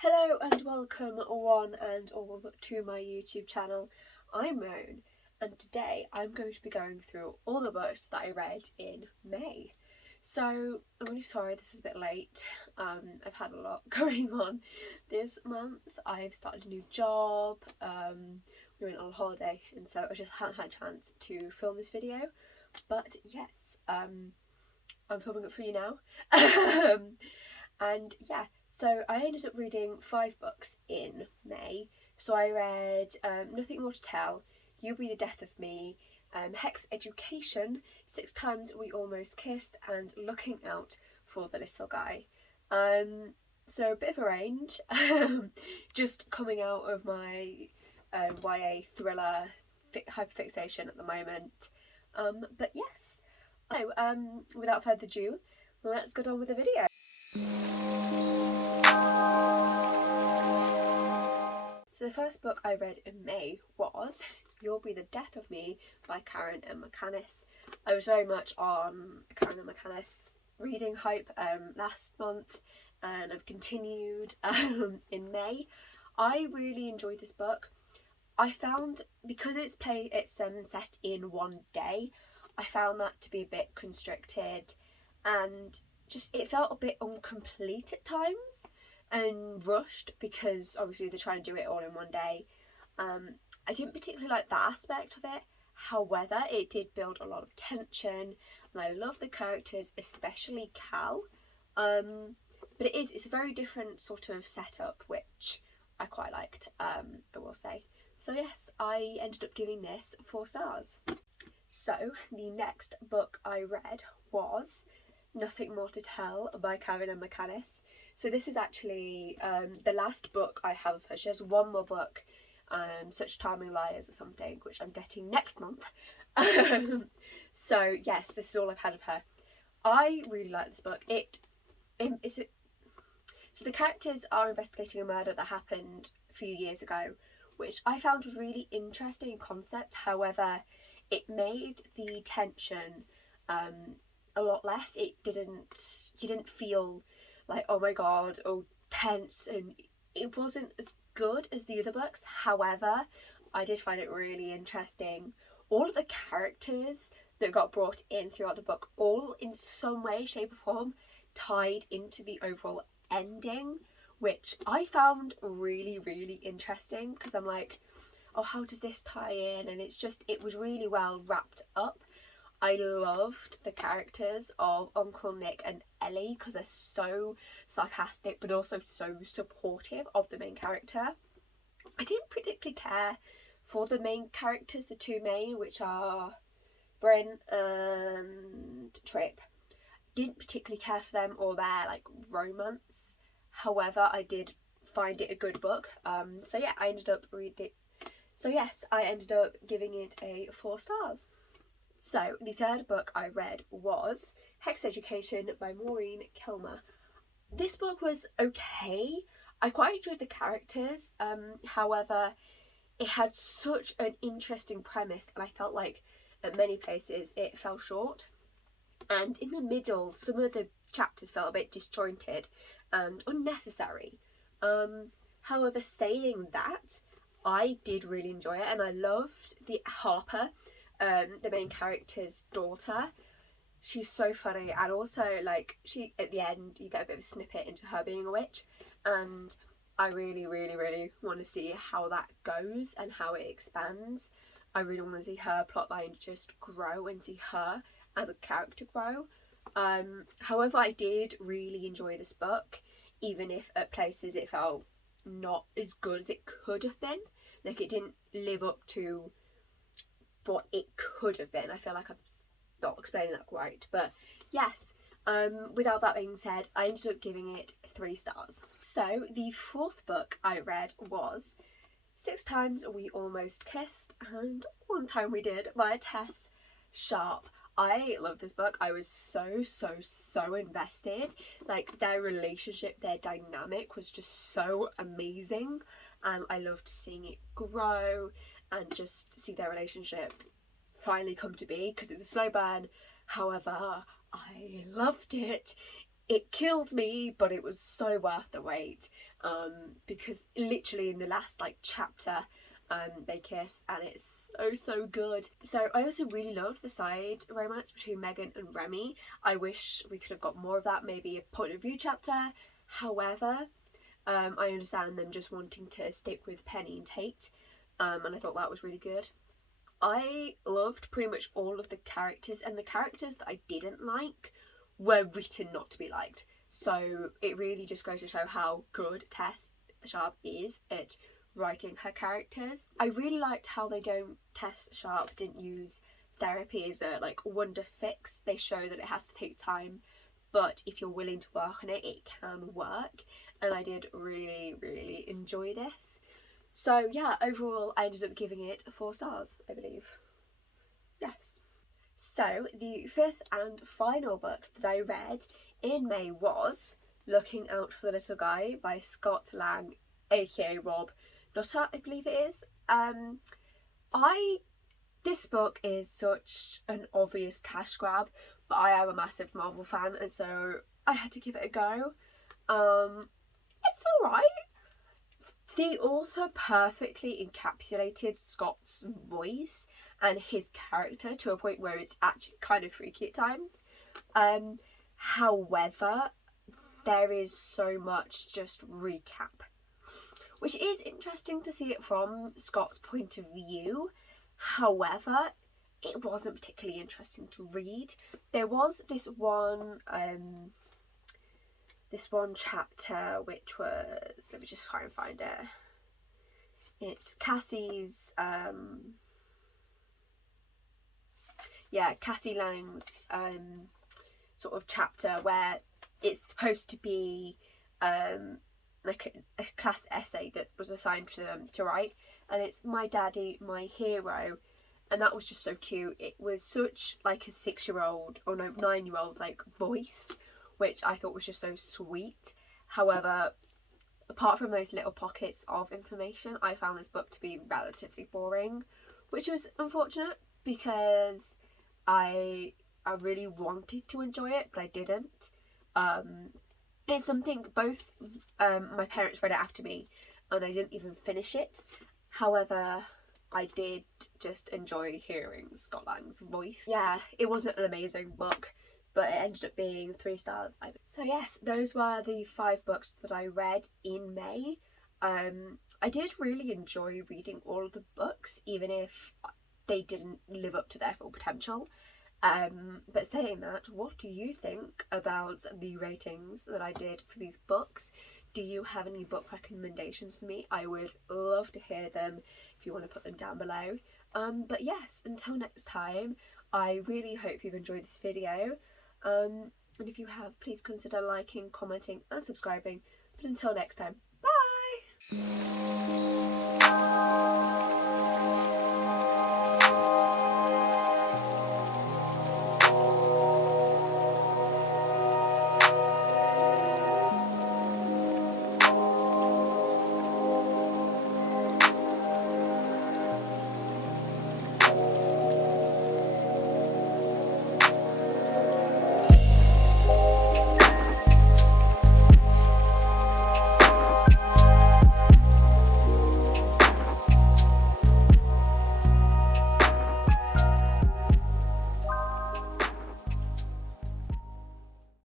Hello and welcome one and all to my YouTube channel. I'm Maureen and today I'm going to be going through all the books that I read in May. So I'm really sorry this is a bit late. I've had a lot going on this month. I've started a new job, we went on holiday and so I just hadn't had a chance to film this video. But yes, I'm filming it for you now. And yeah, so I ended up reading 5 books in May. So I read Nothing More to Tell, You'll Be the Death of Me, Hex Education, 6 Times We Almost Kissed, and Looking Out for the Little Guy. So a bit of a range, just coming out of my YA thriller hyperfixation at the moment. But yes, so without further ado, let's get on with the video. So the first book I read in May was You'll Be the Death of Me by Karen and McManus. I was very much on Karen and McManus reading hype last month and I've continued in May. I really enjoyed this book. I found, because it's set in one day, I found that to be a bit constricted and just it felt a bit incomplete at times and rushed because obviously they're trying to do it all in one day. I didn't particularly like that aspect of it. However, it did build a lot of tension and I love the characters, especially Cal. But it's a very different sort of setup, which I quite liked, I will say. So yes, I ended up giving this 4 stars. So the next book I read was Nothing More to Tell by Karen and McManus. So this is actually the last book I have of her. She has one more book, Such Charming Liars or something, which I'm getting next month. So yes, this is all I've had of her. I really like this book. So the characters are investigating a murder that happened a few years ago, which I found a really interesting concept. However, it made the tension a lot less. You didn't feel like, oh my god, oh tense, and it wasn't as good as the other books. However, I did find it really interesting. All of the characters that got brought in throughout the book, all in some way, shape or form, tied into the overall ending, which I found really, really interesting because I'm like, oh, how does this tie in? And it was really well wrapped up. I loved the characters of Uncle Nick and Ellie because they're so sarcastic but also so supportive of the main character. I didn't particularly care for the main characters, the 2 main, which are Bryn and Trip. Didn't particularly care for them or their like romance. However, I did find it a good book. So yeah, I ended up reading. So yes, I ended up giving it a 4 stars. So the third book I read was Hex Education by Maureen Kilmer. This book was okay. I quite enjoyed the characters. However, it had such an interesting premise and I felt like at many places it fell short. And in the middle, some of the chapters felt a bit disjointed and unnecessary. However, saying that, I did really enjoy it and I loved the Harper, the main character's daughter. She's so funny and also like at the end you get a bit of a snippet into her being a witch and I really, really, really want to see how that goes and how it expands. I really want to see her plotline just grow and see her as a character grow. However, I did really enjoy this book, even if at places it felt not as good as it could have been. Like it didn't live up to what it could have been. I feel like I'm not explaining that quite, but yes. Without that being said, I ended up giving it 3 stars. So the 4th book I read was 6 Times We Almost Kissed and One Time We Did by Tess, Sharpe. I love this book. I was so invested. Like their relationship, their dynamic was just so amazing and I loved seeing it grow and just see their relationship finally come to be because it's a slow burn. However, I loved it. It killed me, but it was so worth the wait, because literally in the last like chapter they kiss, and it's so good. So I also really loved the side romance between Megan and Remy. I wish we could have got more of that, maybe a point of view chapter. However, I understand them just wanting to stick with Penny and Tate, and I thought that was really good. I loved pretty much all of the characters, and the characters that I didn't like were written not to be liked. So it really just goes to show how good Tess Sharpe is at writing her characters. I really liked how Tess Sharpe didn't use therapy as a like wonder fix. They show that it has to take time, but if you're willing to work on it, it can work. And I did really enjoy this. So yeah, overall I ended up giving it 4 stars, I believe. Yes. So the 5th and final book that I read in May was Looking Out for the Little Guy by Scott Lang, aka Rob Knutter, I believe it is. This book is such an obvious cash grab, but I am a massive Marvel fan, and so I had to give it a go. It's alright. The author perfectly encapsulated Scott's voice and his character to a point where it's actually kind of freaky at times. However, there is so much just recap, which is interesting to see it from Scott's point of view. However, it wasn't particularly interesting to read. There was this one chapter which was, let me just try and find it. It's Cassie's Cassie Lang's sort of chapter where it's supposed to be like a class essay that was assigned to them to write, and it's My Daddy, My Hero, and that was just so cute. It was such like a 6-year-old or no 9-year-old like voice, which I thought was just so sweet. However, apart from those little pockets of information, I found this book to be relatively boring, which was unfortunate because I really wanted to enjoy it, but I didn't. It's something both my parents read it after me, and I didn't even finish it. However, I did just enjoy hearing Scott Lang's voice. Yeah, it wasn't an amazing book, but it ended up being 3 stars. So yes, those were the 5 books that I read in May. I did really enjoy reading all of the books, even if they didn't live up to their full potential. But saying that, what do you think about the ratings that I did for these books? Do you have any book recommendations for me? I would love to hear them if you want to put them down below. But yes, until next time, I really hope you've enjoyed this video. And if you have, please consider liking, commenting and subscribing. But until next time, bye!